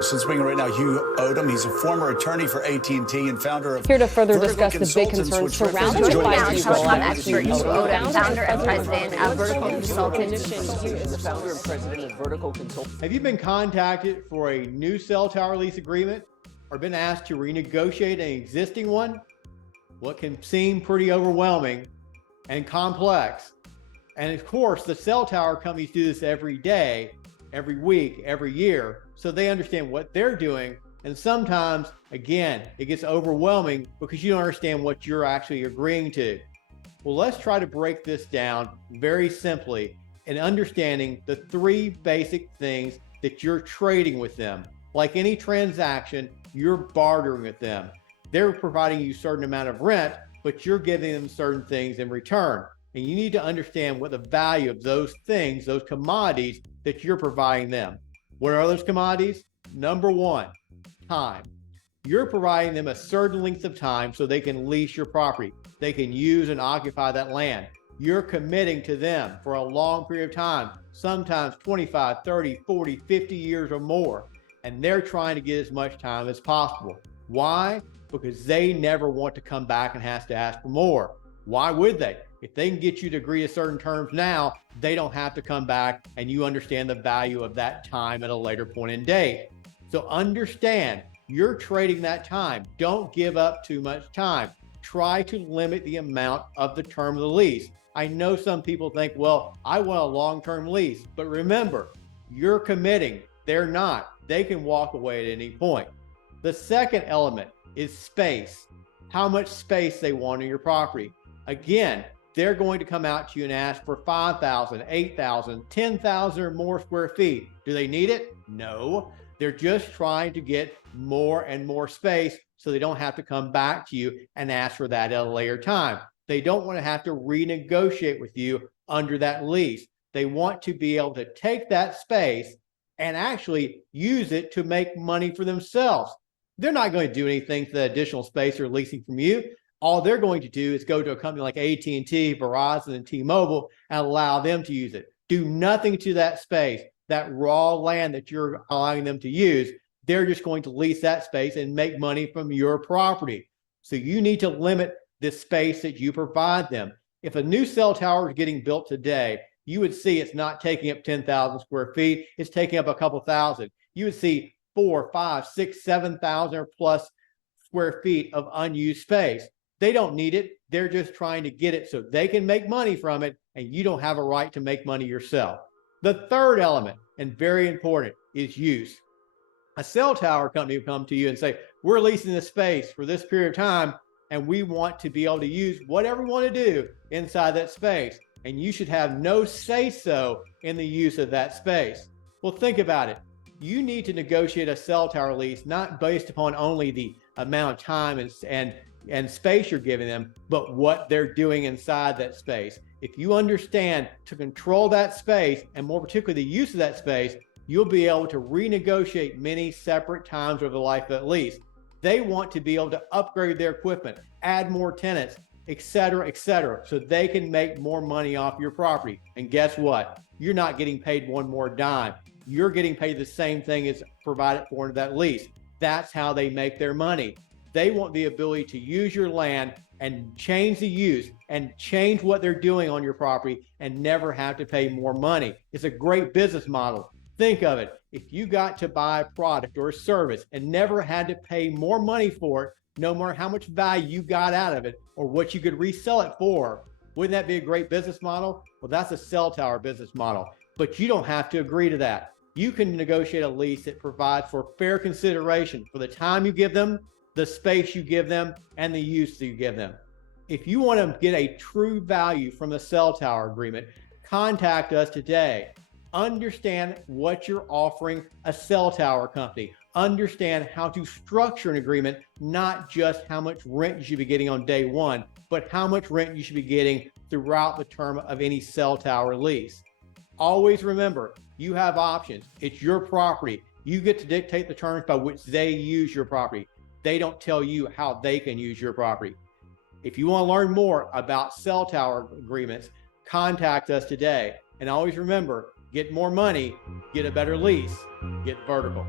Since being right now, Hugh Odom. He's a former attorney for AT&T and founder of Here to further Vertical discuss the big concerns Consultants, which surrounding represents the joint five ventures. Telecom expert Hugh Odom, founder and president of Vertical Consultants. Have you been contacted for a new cell tower lease agreement or been asked to renegotiate an existing one? Well, it can seem pretty overwhelming and complex. And of course, the cell tower companies do this every day, every week, every year, so they understand what they're doing. And sometimes, again, it gets overwhelming because you don't understand what you're actually agreeing to. Well, let's try to break this down very simply and understanding the three basic things that you're trading with them. Like any transaction, you're bartering with them. They're providing you a certain amount of rent, but you're giving them certain things in return. And you need to understand what the value of those things, those commodities that you're providing them. What are those commodities? Number one, time. You're providing them a certain length of time so they can lease your property. They can use and occupy that land. You're committing to them for a long period of time, sometimes 25, 30, 40, 50 years or more. And they're trying to get as much time as possible. Why? Because they never want to come back and have to ask for more. Why would they? If they can get you to agree to certain terms now, they don't have to come back, and you understand the value of that time at a later point in date. So understand, you're trading that time. Don't give up too much time. Try to limit the amount of the term of the lease. I know some people think, well, I want a long-term lease, but remember, you're committing. They're not. They can walk away at any point. The second element is space. How much space they want on your property. Again, they're going to come out to you and ask for 5,000, 8,000, 10,000 or more square feet. Do they need it? No. They're just trying to get more and more space so they don't have to come back to you and ask for that at a later time. They don't want to have to renegotiate with you under that lease. They want to be able to take that space and actually use it to make money for themselves. They're not going to do anything to the additional space they're leasing from you. All they're going to do is go to a company like AT&T, Verizon, and T-Mobile and allow them to use it. Do nothing to that space, that raw land that you're allowing them to use. They're just going to lease that space and make money from your property. So you need to limit the space that you provide them. If a new cell tower is getting built today, you would see it's not taking up 10,000 square feet. It's taking up a couple thousand. You would see 4, 5, 6, 7,000 or plus square feet of unused space. They don't need it. They're just trying to get it so they can make money from it, and you don't have a right to make money yourself. The third element, and very important, is use. A cell tower company will come to you and say, we're leasing this space for this period of time, and we want to be able to use whatever we want to do inside that space. And you should have no say-so in the use of that space. Well, think about it. You need to negotiate a cell tower lease, not based upon only the amount of time and space you're giving them, but what they're doing inside that space. If you understand to control that space, and more particularly the use of that space, you'll be able to renegotiate many separate times over the life of that lease. They want to be able to upgrade their equipment, add more tenants, et cetera, so they can make more money off your property. And guess what? You're not getting paid one more dime. You're getting paid the same thing as provided for under that lease. That's how they make their money. They want the ability to use your land and change the use and change what they're doing on your property and never have to pay more money. It's a great business model. Think of it. If you got to buy a product or a service and never had to pay more money for it, no matter how much value you got out of it or what you could resell it for, wouldn't that be a great business model? Well, that's a cell tower business model, but you don't have to agree to that. You can negotiate a lease that provides for fair consideration for the time you give them, the space you give them, and the use that you give them. If you want to get a true value from the cell tower agreement, contact us today. Understand what you're offering a cell tower company. Understand how to structure an agreement, not just how much rent you should be getting on day one, but how much rent you should be getting throughout the term of any cell tower lease. Always remember, you have options. It's your property. You get to dictate the terms by which they use your property. They don't tell you how they can use your property. If you want to learn more about cell tower agreements, contact us today. And always remember, get more money, get a better lease, get vertical.